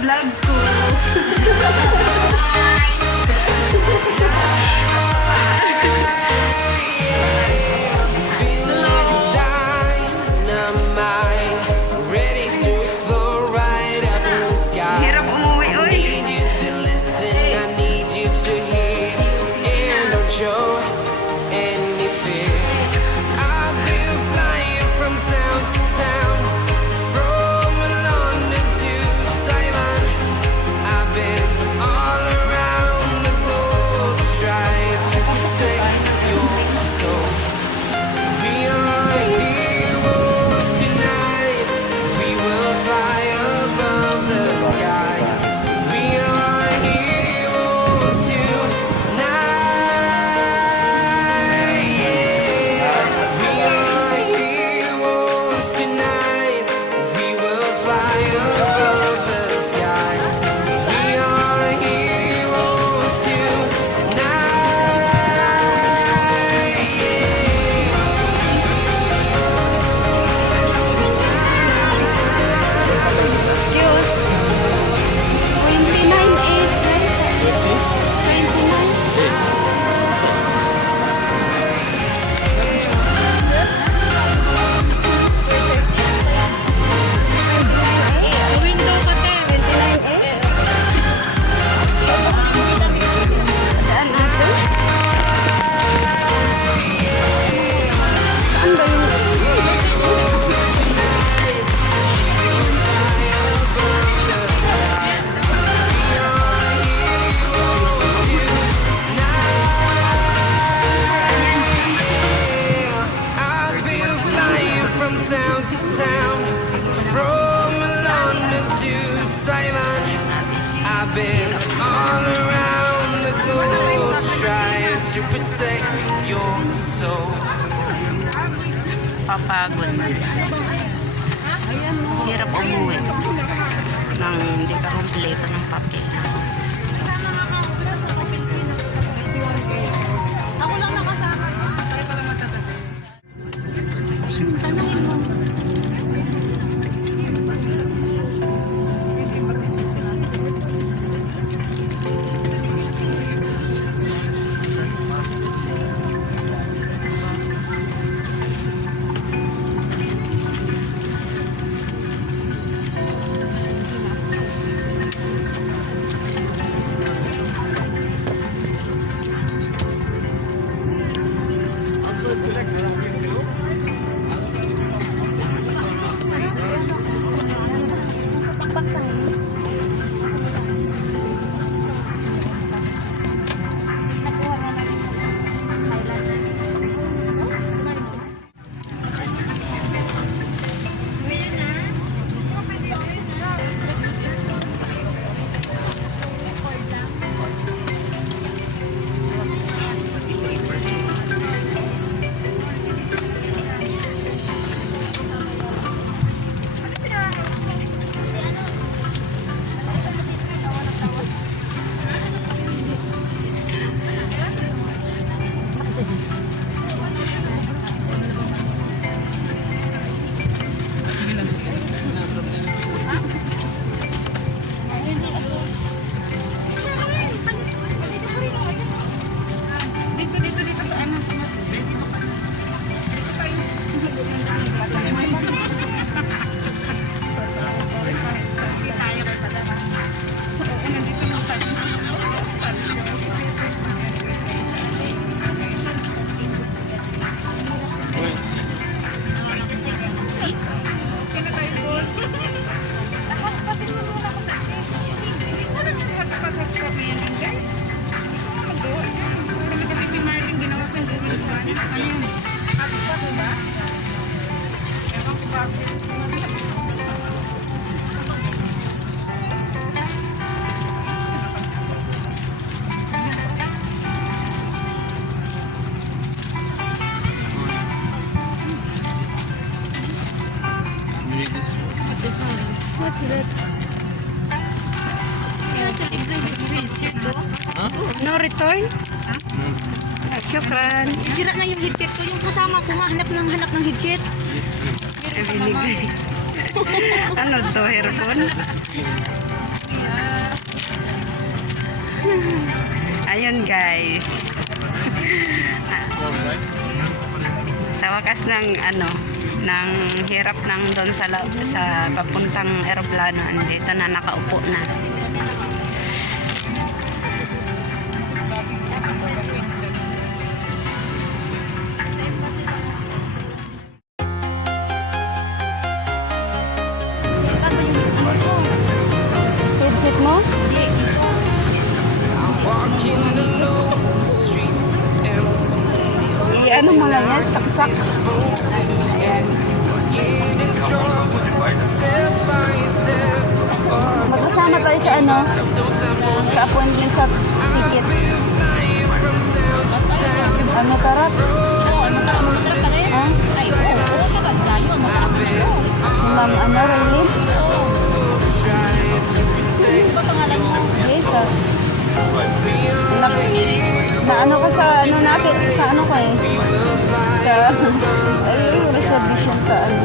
vlog ko. Hirap umuwi, oy. Town to town, from London to Taiwan. I've been all around the globe trying to protect your soul. Papagod man. Hirap umuwi nang hindi ka kompleto ng papel. Ako lang nakasama. Tanungin mo. No return? Syukran. Sira na yung headset ko. Yung kasama ko nga, hanap ng headset. Binigay. Ano to, herbon? Ayun guys. Sa wakas ng ng hirap ng doon sa papuntang eroplano, andito na nakaupo na. Saan ba yung ano ko? Headset mo? Walking alone, streets empty. Ano mo lang yan? Saksak. Getting stronger, step by step. Magkasama tayo sa sa appointment sa ticket. Ano tarap? Matrap ka rin? Ay, oo, siya ba? Layo, matrap ka rin. Si Ma'am Raylene? Ano ba pangalan mo? Yes, na ano ka sa natin? Sa ano ka eh? Sa reservation sa ano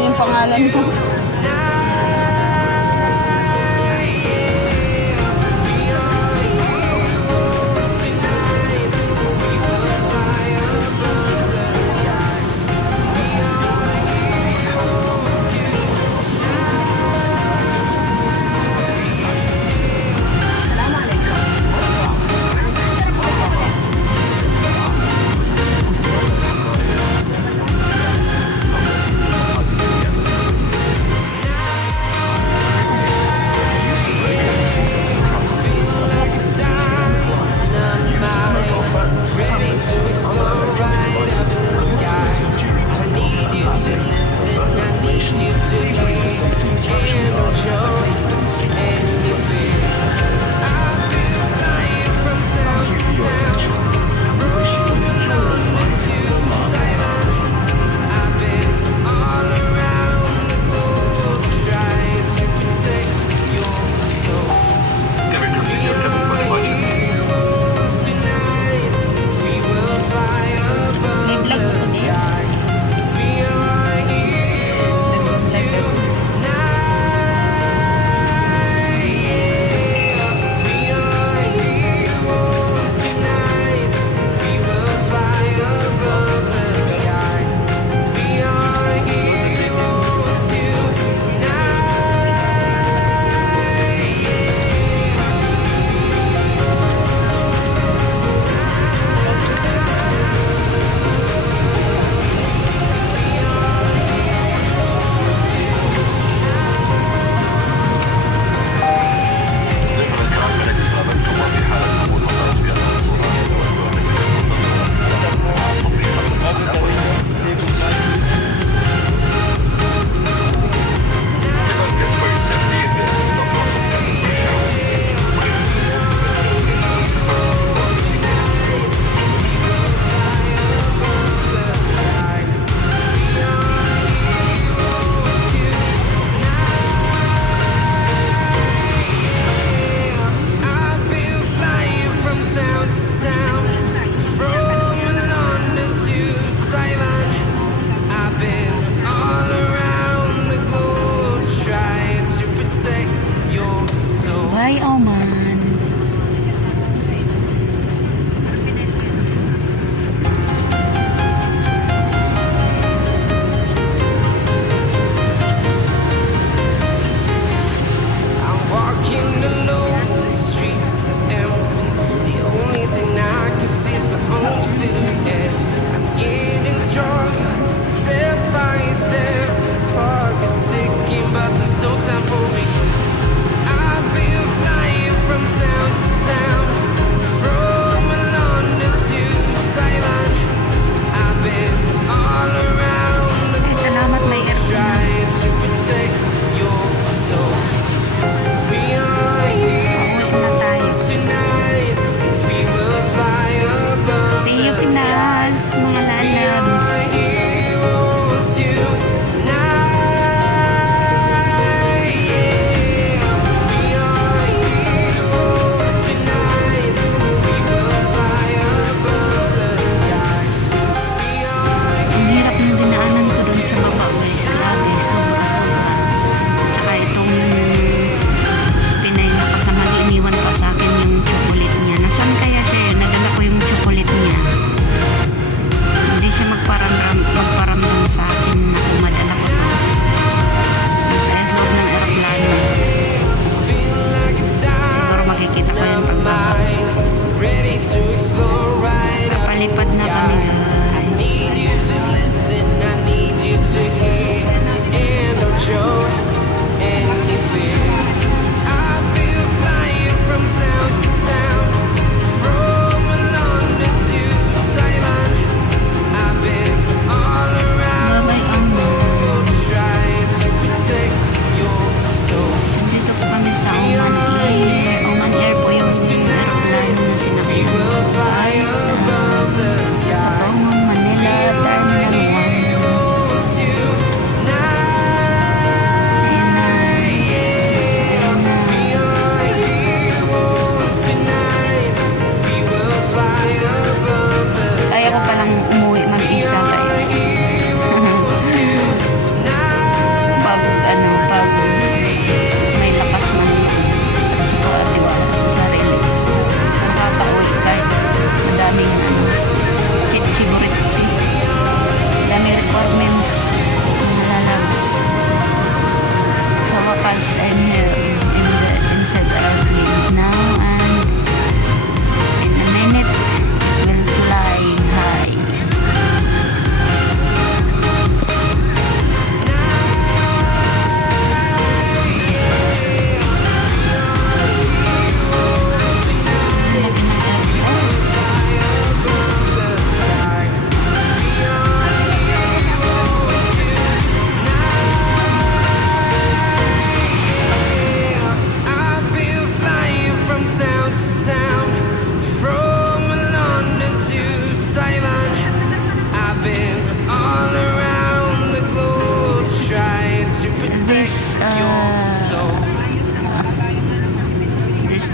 yung pangalan mo? Ready to explore right up in the sky. I need you to listen, I need you to hear, and don't show anything. I've been flying from town to town, from London to Taiwan. I've been all around the globe trying to protect your soul. We are heroes tonight. We will fly above the sky. We are heroes tonight. Yeah. We are heroes tonight. We will fly above the sky. We are heroes tonight. I've been flying from town to town, from London to Taiwan. I've been all around the globe trying to protect your soul. Hi, Oman. I'm walking alone, streets empty. The only thing I can see is my own silhouette. I'm getting stronger, step by step. The clock is ticking, but there's no time for me. I've been flying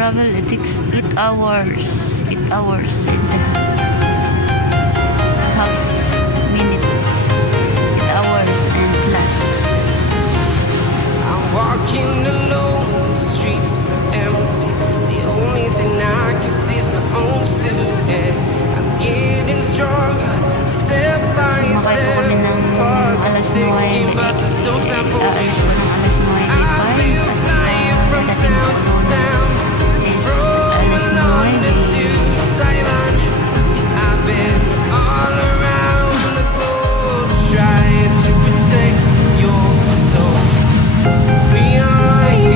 travel, it takes 8 hours. 8 hours and half minutes. 8 hours and plus. I'm walking alone, the streets are empty. The only thing I can see is my own silhouette. I'm getting stronger, step by step. The clock is ticking, but there's no time for Aalis po ng us. alas 9:05 I've been flying from town to town, from London to Taiwan. I've been all around the globe trying to protect your soul. We are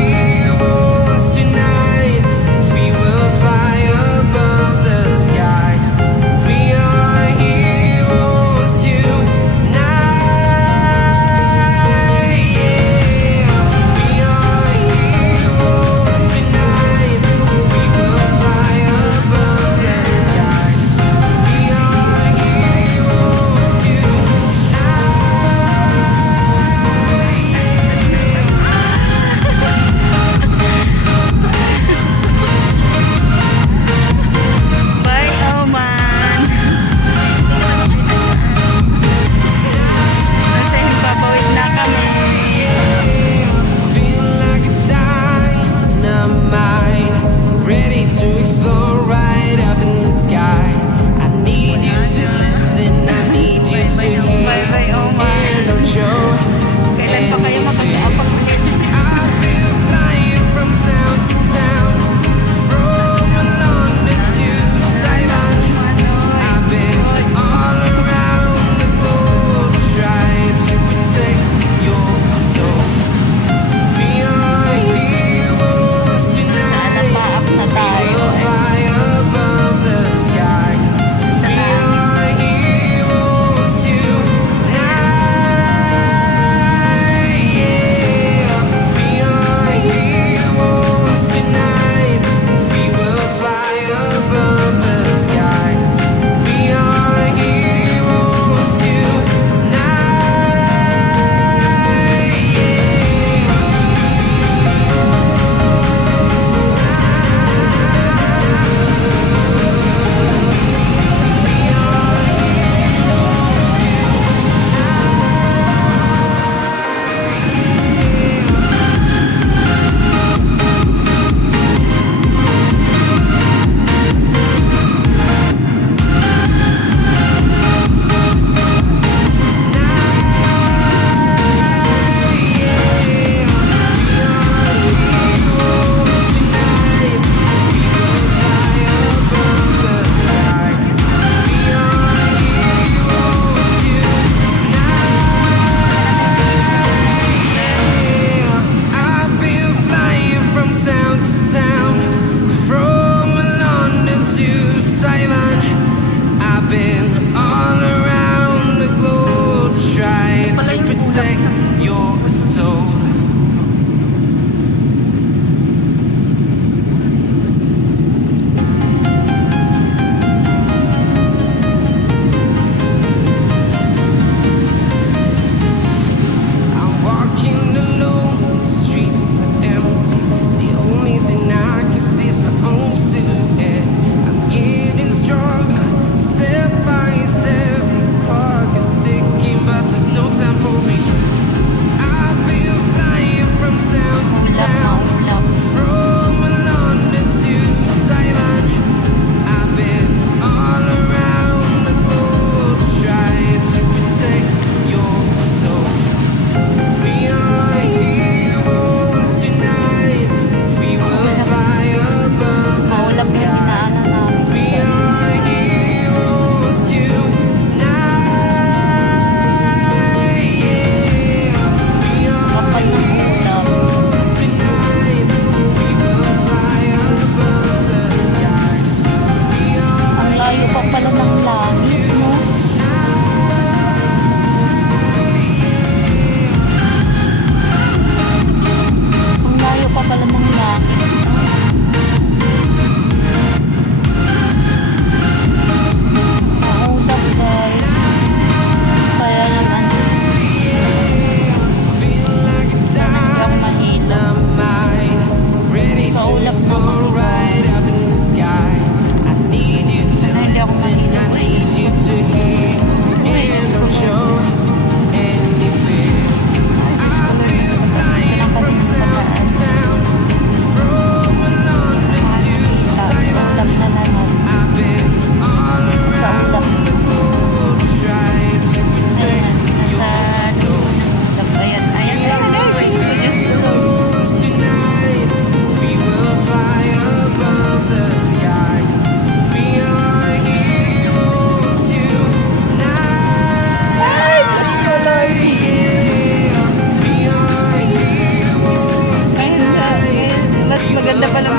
ganda pa ng